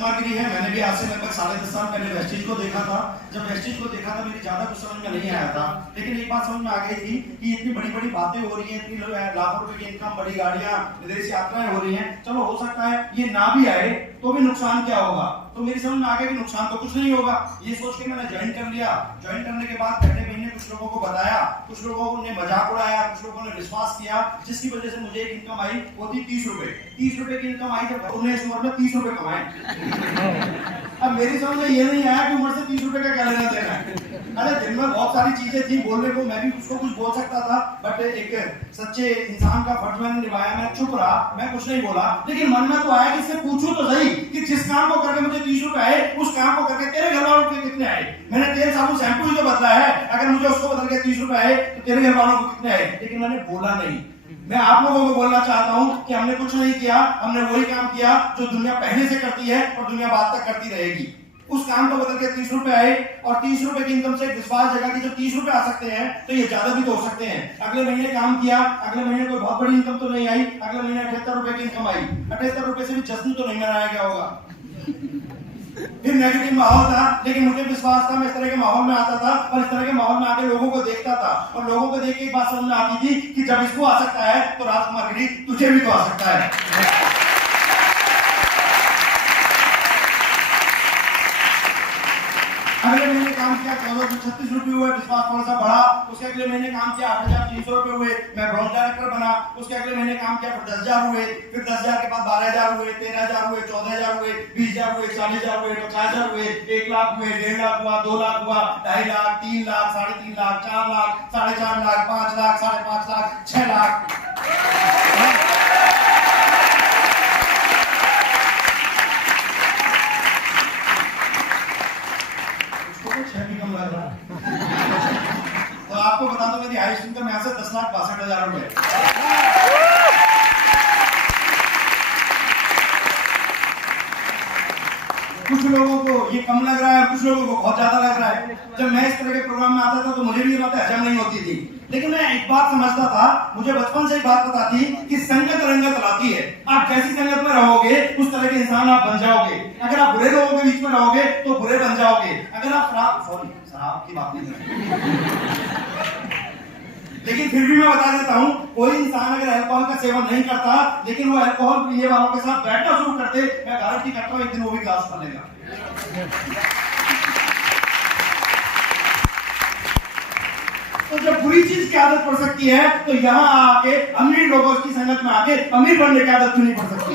राजकुमारगिरी है। मैंने भी आज से लगभग 10.5 साल पहले वेस्टिज को देखा था। जब वेस्टिज को देखा था मेरी ज्यादा कुछ समझ में नहीं आया था, लेकिन एक बात समझ में आ गई थी कि इतनी बड़ी बड़ी बातें हो रही हैं, इतनी लाखों रुपए की इनकम, बड़ी गाड़ियां, विदेश यात्राएं हो रही हैं। चलो हो सकता है ये ना भी आए तो भी नुकसान क्या होगा, तो मेरी समझ में आ गया कि नुकसान तो कुछ नहीं होगा। ये सोच के मैंने ज्वाइन कर लिया। ज्वाइन करने के बाद पहले महीने कुछ लोगों को बताया, कुछ लोगों ने मजाक उड़ाया, कुछ लोगों ने विश्वास किया, जिसकी वजह से मुझे एक इनकम आई, वो थी 30 रुपए। 30 रुपए की इनकम आई जब उन्हें इस उम्र में 30 रुपए कमाए। अब मेरी समझ में ये नहीं आया कि उम्र से 30 रुपए का क्या लेना देना है। अरे दिन में बहुत सारी चीजें थी बोलने को, मैं भी उसको कुछ बोल सकता था, बट एक सच्चे इंसान का फर्ज मैंने निभाया। मैं चुप रहा, मैं कुछ नहीं बोला, लेकिन मन में तो आया कि इससे पूछूं तो सही कि जिस काम को करके मुझे 30 रुपए आए, उस काम को करके तेरे घर वालों के कितने आए। मैंने तेल साबुन शैम्पू ही तो बदला है, अगर मुझे उसको बदल के 30 रुपए आए तो तेरे घर वालों को कितने आए। लेकिन मैंने बोला नहीं। मैं आप लोगों को बोलना चाहता हूं कि हमने कुछ नहीं किया, हमने वही काम किया जो दुनिया पहले से करती है और दुनिया बाद तक करती रहेगी। उस काम को बदल के 30 रुपए आए, और 30 रुपए की इनकम से विश्वास जगह की जब 30 रुपए आ सकते हैं तो ये ज्यादा भी तो हो सकते हैं। अगले महीने काम किया, अगले महीने कोई बहुत बड़ी इनकम तो नहीं आई, अगले महीने 78 रुपए की इनकम आई। 78 रुपए से भी जश्न तो नहीं मनाया गया होगा। फिर नेगेटिव माहौल था, लेकिन मुझे विश्वास था, मैं इस तरह के माहौल में आता था और इस तरह के माहौल में आके लोगों को देखता था, और लोगों को देख के एक बात समझ में आती थी कि जब इसको आ सकता है तो राजकुमारगिरी तुझे भी तो आ सकता है। अगले महीने काम किया 1436 रुपए हुए, विश्वास थोड़ा सा बढ़ा। उसके अगले महीने काम किया 8300 रुपए हुए, मैं ब्रॉन्ज डायरेक्टर बना। उसके अगले महीने काम किया फिर 10,000 हुए, फिर 10,000 के बाद 12,000 हुए, 13,000 हुए, 14,000 हुए, 20,000 हुए, 40,000 हुए, 50,000 हुए, 1 लाख हुए, 1.5 लाख हुआ, 2 लाख हुआ, 2.5 लाख, 3 लाख, 3.5 लाख, 4 लाख, 4.5 लाख, 5 लाख, 5.5 लाख, 6 लाख। तो आपको बता दो मेरी हाईएस्ट इनकम यहाँ से 10,62,000 रुपए। कुछ लोगों को ये कम लग रहा है, कुछ लोगों को बहुत ज्यादा लग रहा है। जब मैं इस तरह के प्रोग्राम में आता था तो मुझे भी ये बातें हजम नहीं होती थी, लेकिन मैं एक बात समझता था, मुझे बचपन से एक बात पता थी कि संगत रंगत लाती है। आप जैसी संगत में रहोगे उस तरह के इंसान आप बन जाओगे। अगर आप बुरे लोगों के बीच में रहोगे तो बुरे बन जाओगे। अगर आप शराब की बात नहीं कर लेकिन फिर भी मैं बता देता हूं, कोई इंसान अगर अल्कोहल का सेवन नहीं करता लेकिन वो अल्कोहल पीने वालों के साथ बैठना शुरू करते, मैं गारंटी करता हूं एक दिन वो भी ग्लास बनेगा। तो जब बुरी चीज की आदत पड़ सकती है तो यहां आके अमीर लोगों की संगत में आके अमीर बनने की आदत क्यों नहीं पड़ सकती।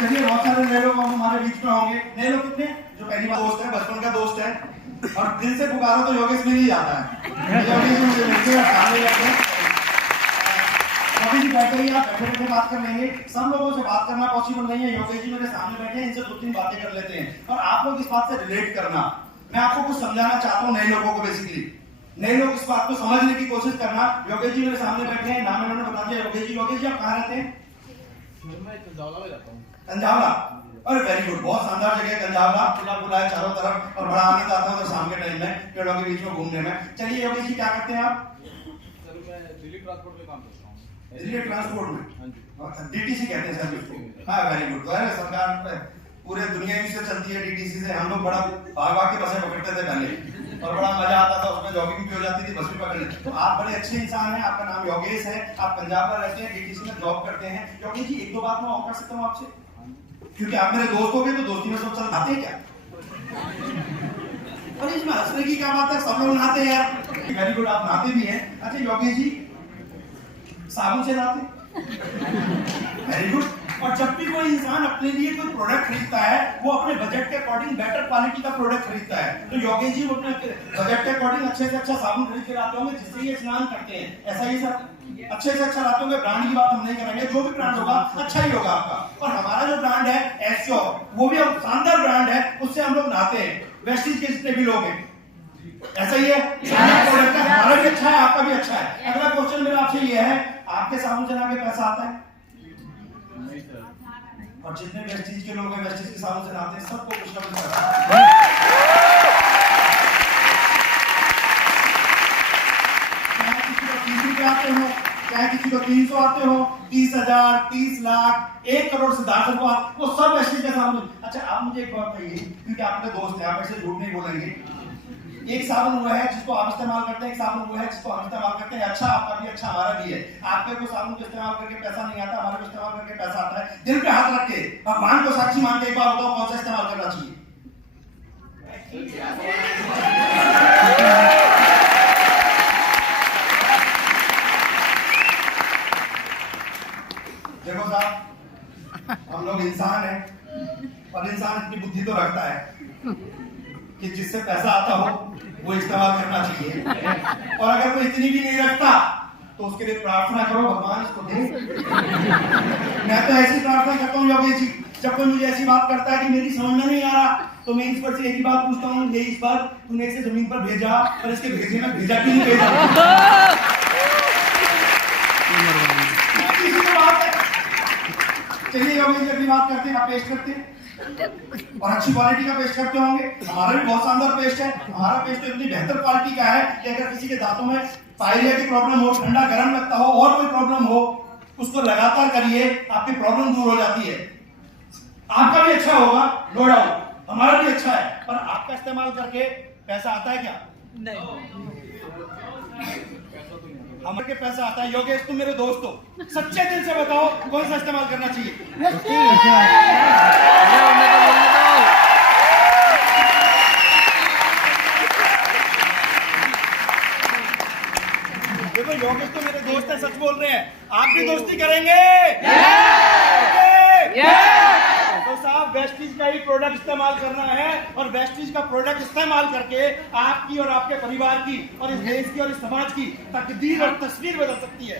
चलिए, बहुत सारे नए लोग हमारे बीच में होंगे। नए लोग कितने जो पहली बार दोस्त है, बचपन का दोस्त है, और दिल से पुकारो तो योगेश मिल ही जाता है। योगेश मुझे मिलते हैं, सामने जाते हैं। अभी भी बैठे ही, आप बैठे बैठे बात कर लेंगे। सब लोगों से बात करना पॉसिबल नहीं है। योगेश जी मेरे सामने बैठे हैं, इनसे 2-3 बातें कर लेते हैं, और आप लोग इस बात से रिलेट करना। मैं आपको कुछ समझाना चाहता हूँ नए लोगों को। बेसिकली नए लोग इस बात को समझने की कोशिश करना। योगेश जी मेरे सामने बैठे हैं, नाम इन्होंने बता दिया। योगेश जी आप कहाँ रहते हैं? मैं कंजावला में रहता हूँ। कंजावला, अरे वेरी गुड, बहुत शानदार जगह है कंजावला। खुला खुला है चारों तरफ, और बड़ा आनंद आता है शाम के टाइम में पेड़ों के बीच में घूमने में। चलिए योगेश जी, क्या करते हैं आप? सर मैं दिल्ली ट्रांसपोर्ट में काम करता हूँ। दिल्ली ट्रांसपोर्ट में? हाँ जी। अच्छा, डीटीसी कहते हैं सर उसको। हाँ वेरी गुड। तो है सरकार पूरे दुनिया से चलती है डीटीसी से। हम लोग बड़ा भाग भाग के बसें पकड़ते थे पहले, और बड़ा मजा आता था उसमें। जॉगिंग भी हो जाती थी, बस भी पकड़ लेते। तो आप बड़े अच्छे इंसान हैं, आपका नाम योगेश है, आप पंजाब में रहते हैं, डीटीसी में जॉब करते हैं। योगेश जी एक दो बात मैं और कर सकता हूँ आपसे, क्योंकि आप मेरे दोस्त हो गए तो दोस्ती में सब चल आते हैं क्या? और इसमें हंसने की क्या बात है, सब लोग नहाते हैं यार। वेरी गुड, आप नहाते भी हैं। अच्छा योगेश जी, साबुन से नहाते? Very good. और जब भी कोई इंसान अपने लिए कोई प्रोडक्ट खरीदता है वो अपने बजट के अकॉर्डिंग बेटर क्वालिटी का प्रोडक्ट खरीदता है। तो योगेश जी वो अपने बजट के अकॉर्डिंग अच्छे से अच्छा साबुन खरीद के लाते होंगे जिससे ये स्नान करते हैं, ऐसा ही सर? अच्छे से अच्छा लाते होंगे। ब्रांड की बात हम नहीं करेंगे, जो भी ब्रांड होगा अच्छा ही होगा आपका। और हमारा जो ब्रांड है एस्योर, वो भी अब शानदार ब्रांड है, उससे हम लोग नहाते हैं। वेस्टिज के जितने भी लोग हैं ऐसा ही है, प्रोडक्ट है, हमारा भी अच्छा है, आपका भी अच्छा है। अगला क्वेश्चन मेरा आपसे ये है, आपके साबुन से नहा के पैसा आता है? नहीं सर। और जितने वेस्टिज के लोग हैं वेस्टिज के साबुन से नहाते हैं, सबको कुछ ना कुछ पैसा आता है। किसी को 30 रुपए आते हो, चाहे किसी को 300 आते हो, 30,000, 30 लाख, 1 करोड़ सिद्धार्थ हुआ, वो सब वेस्टेज के सामने। अच्छा आप मुझे एक बात कहिए, क्योंकि आपके दोस्त हैं, आप ऐसे झूठ नहीं बोलेंगे। एक साबुन हुआ है जिसको आप इस्तेमाल करते हैं, एक साबुन हुआ है जिसको हम इस्तेमाल करते हैं। अच्छा आपका भी अच्छा, हमारा भी है। आपके को साबुन को इस्तेमाल करके पैसा नहीं आता, हमारे को इस्तेमाल करके पैसा आता है। दिल पे हाथ रख के भगवान को साक्षी मान के एक बार बताओ कौन सा इस्तेमाल करना चाहिए। देखो साहब, हम लोग इंसान हैं और इंसान इतनी बुद्धि तो रखता है कि जिससे पैसा आता हो वो इस्तेमाल करना चाहिए, और अगर कोई इतनी भी नहीं रखता तो उसके लिए प्रार्थना करो, भगवान इसको दे। मैं तो ऐसी प्रार्थना करता हूँ योगेश जी, जब कोई मुझे ऐसी बात करता है कि मेरी समझ में नहीं आ रहा, तो मैं ईश्वर से एक ही बात पूछता हूँ, ये ईश्वर तूने इसे जमीन पर भेजा, पर इसके भेजे में भेजा क्यों नहीं भेजा? चलिए योगेश जी अगली बात करते हैं, आप पेस्ट करते हैं और अच्छी क्वालिटी का पेस्ट करते होंगे। हमारा भी बहुत शानदार पेस्ट है। हमारा पेस्ट तो इतनी बेहतर क्वालिटी का है कि अगर किसी के दांतों में पायरिया की प्रॉब्लम हो, ठंडा गर्म लगता हो, और कोई प्रॉब्लम हो, उसको लगातार करिए, आपकी प्रॉब्लम दूर हो जाती है। आपका भी अच्छा होगा, नो डाउट, हमारा भी अच्छा है, पर आपका इस्तेमाल करके पैसा आता है क्या? नहीं। हमारे के पैसा आता है। योगेश तुम मेरे दोस्त हो, सच्चे दिल से बताओ कौन सा इस्तेमाल करना चाहिए? देखो योगेश तो मेरे दोस्त है, सच बोल रहे हैं। आप भी दोस्ती करेंगे? तो साहब वेस्टीज का ही प्रोडक्ट इस्तेमाल करना है, और वेस्टीज का प्रोडक्ट इस्तेमाल करके आपकी और आपके परिवार की और इस देश की और इस समाज की तकदीर और तस्वीर बदल सकती है।